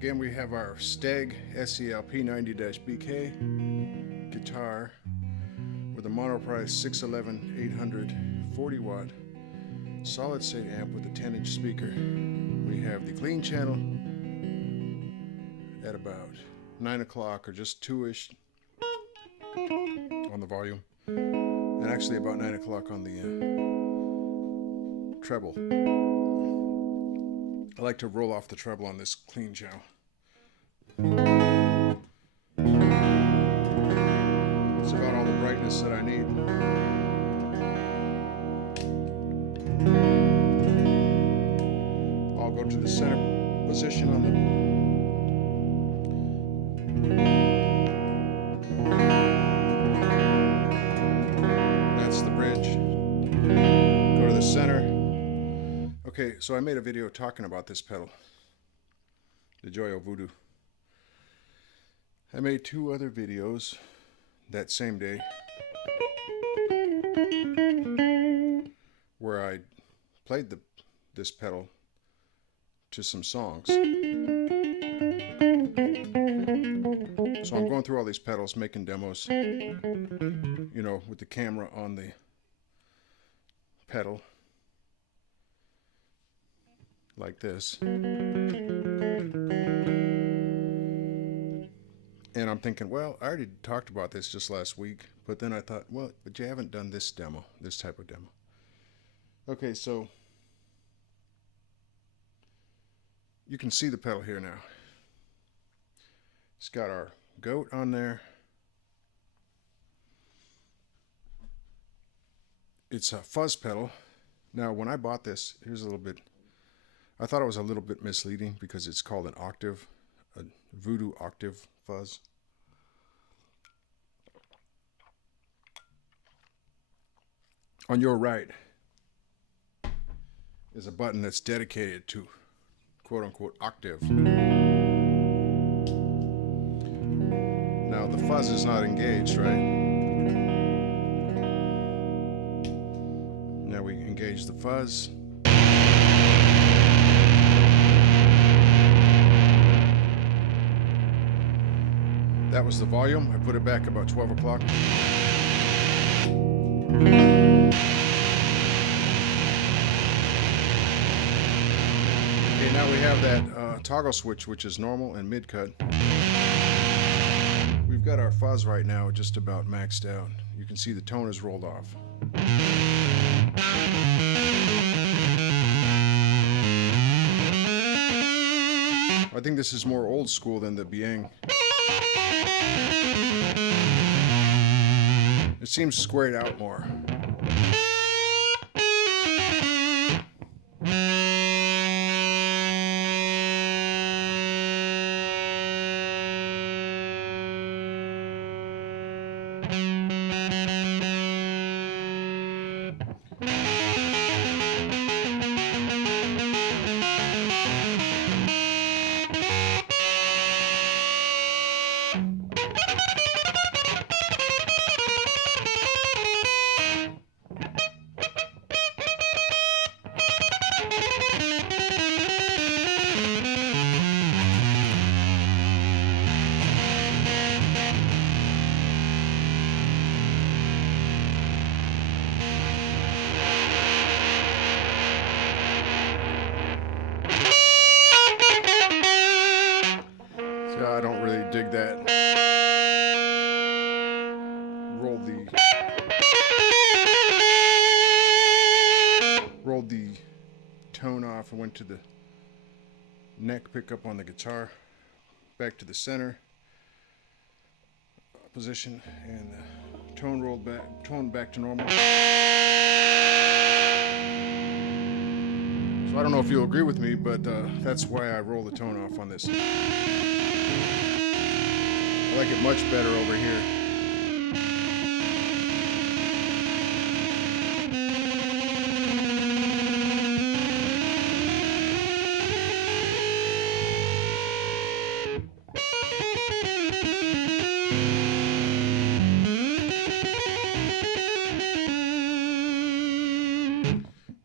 Again, we have our Steg SEL P90-BK guitar with a monoprice 611 800 40 watt solid state amp with a 10-inch speaker. We have the clean channel at about 9 o'clock or just 2-ish on the volume, and actually about 9 o'clock on the treble. I like to roll off the treble on this clean channel. It's about all the brightness that I need. I'll go to the center position on that's the bridge. Go to the center. Okay, so I made a video talking about this pedal, the Joyo Voodoo. I made 2 other videos that same day where I played this pedal to some songs. So I'm going through all these pedals, making demos, you know, with the camera on the pedal like this. And I'm thinking, well, I already talked about this just last week, but then I thought, well, but you haven't done this demo, this type of demo. Okay, so you can see the pedal here now. It's got our goat on there. It's a fuzz pedal. Now, when I bought this, here's a little bit, I thought it was a little bit misleading because it's called an octave, a Voodoo Octave fuzz. On your right is a button that's dedicated to quote-unquote octave. Now the fuzz is not engaged, right? Now we engage the fuzz. That was the volume. I put it back about 12 o'clock. Okay, now we have that toggle switch, which is normal and mid-cut. We've got our fuzz right now just about maxed out. You can see the tone is rolled off. I think this is more old school than the Biang. It seems squared out more. I don't really dig that. Rolled the tone off and went to the neck pickup on the guitar, back to the center position, and the tone rolled back, tone back to normal. So I don't know if you'll agree with me, but that's why I roll the tone off on this. I like it much better over here.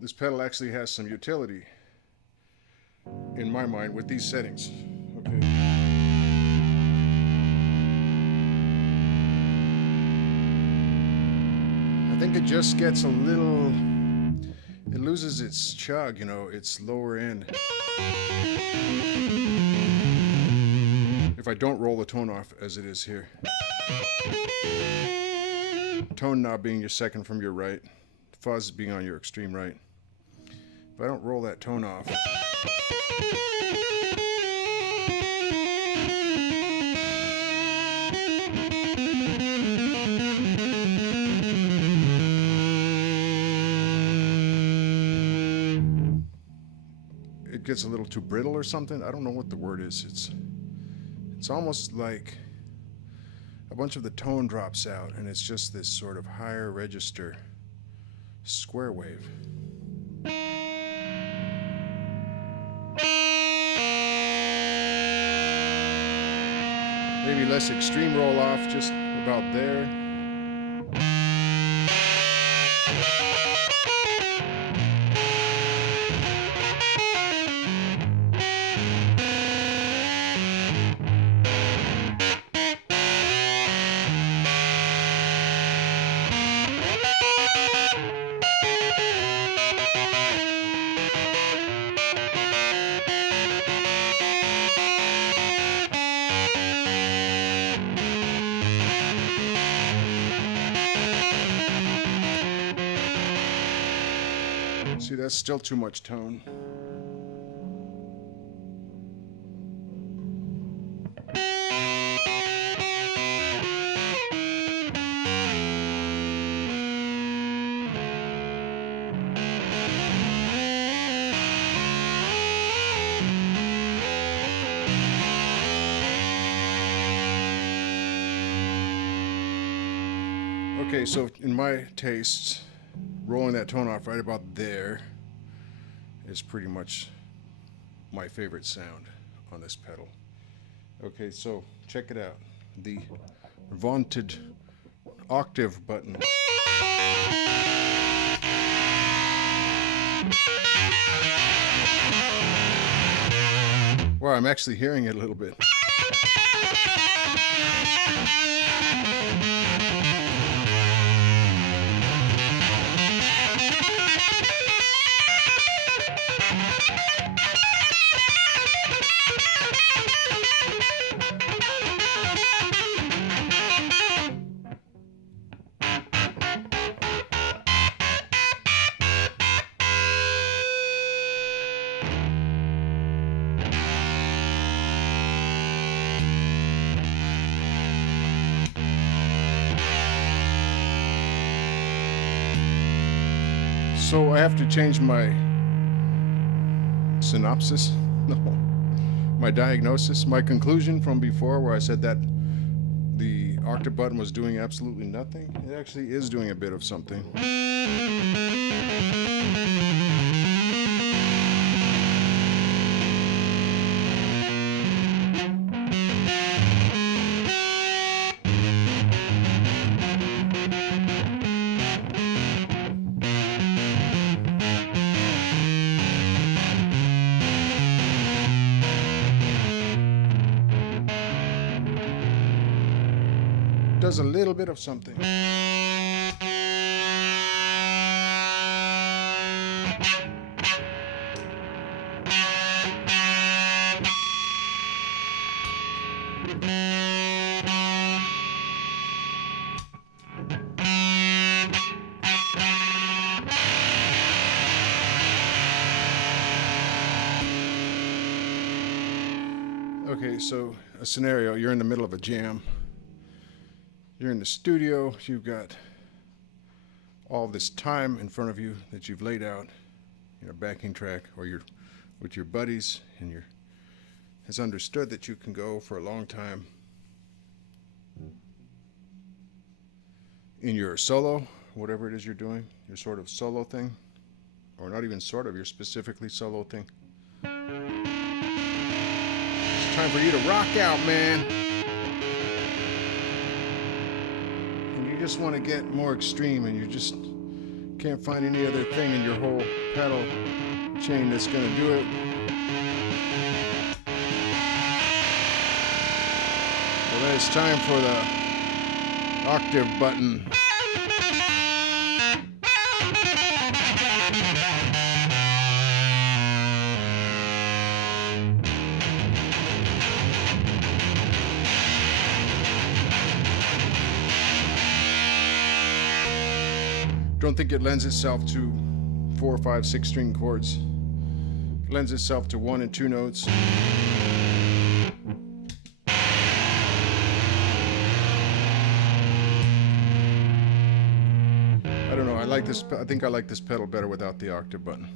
This pedal actually has some utility in my mind with these settings. Okay. Okay. I think it just gets a little, it loses its chug, you know, its lower end. If I don't roll the tone off as it is here. Tone knob being your second from your right, fuzz being on your extreme right. If I don't roll that tone off, it gets a little too brittle or something. I don't know what the word is. It's almost like a bunch of the tone drops out and it's just this sort of higher register square wave. Maybe less extreme roll off, just about there. See, that's still too much tone. Okay, so in my tastes, rolling that tone off right about there is pretty much my favorite sound on this pedal. Okay, so check it out. The vaunted octave button. Wow, I'm actually hearing it a little bit. So I have to change my synopsis, no, my diagnosis, my conclusion from before where I said that the octave button was doing absolutely nothing. It actually is doing a bit of something. Does a little bit of something. Okay, so a scenario, you're in the middle of a jam. You're in the studio, you've got all this time in front of you that you've laid out in a backing track, or you're with your buddies and has understood that you can go for a long time in your solo, whatever it is you're doing, your sort of solo thing, or not even sort of, your specifically solo thing. It's time for you to rock out, man. You just want to get more extreme and you just can't find any other thing in your whole pedal chain that's going to do it. Well, it's time for the octave button. Don't think it lends itself to 4, 5, 6 string chords. It lends itself to 1 and 2 notes. I don't know, I think I like this pedal better without the octave button.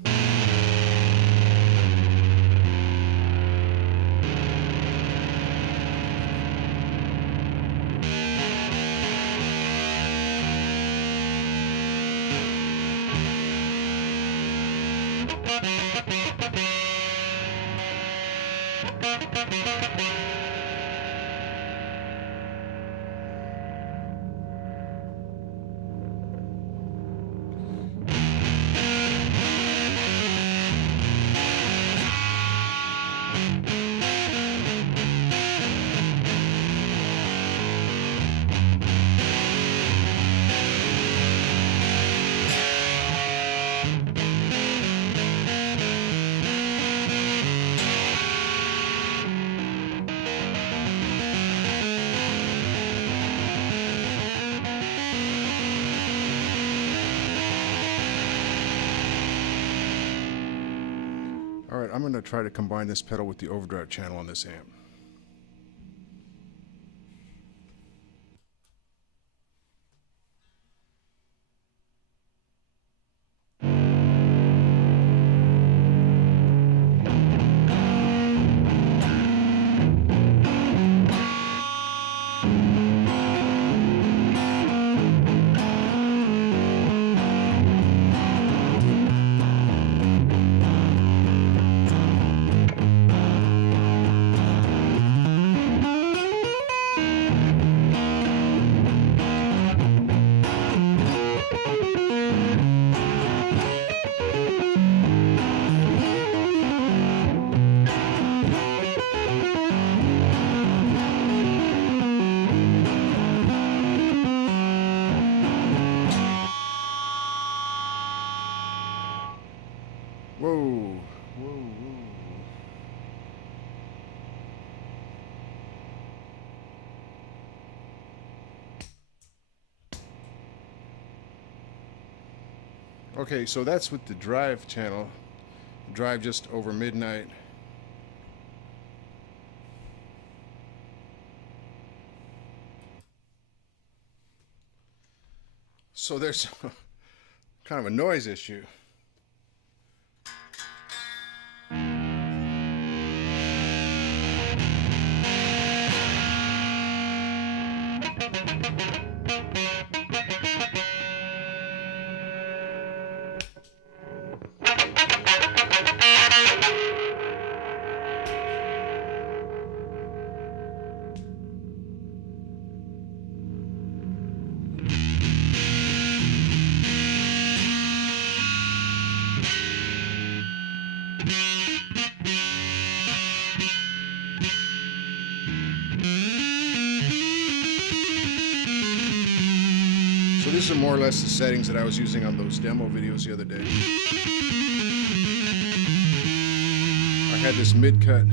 Alright, I'm going to try to combine this pedal with the overdrive channel on this amp. Whoa, whoa, whoa. Okay, so that's with the drive channel. Drive just over midnight. So there's kind of a noise issue. So these are more or less the settings that I was using on those demo videos the other day. I had this mid-cut.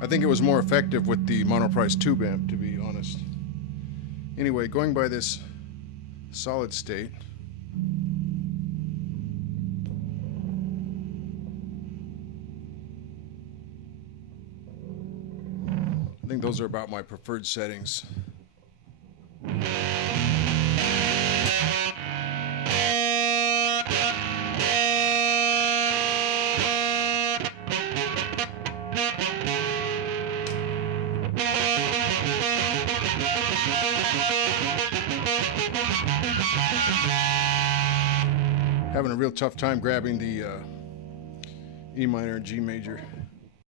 I think it was more effective with the monoprice tube amp, to be honest. Anyway, going by this solid state, I think those are about my preferred settings. Having a real tough time grabbing the E minor and G major.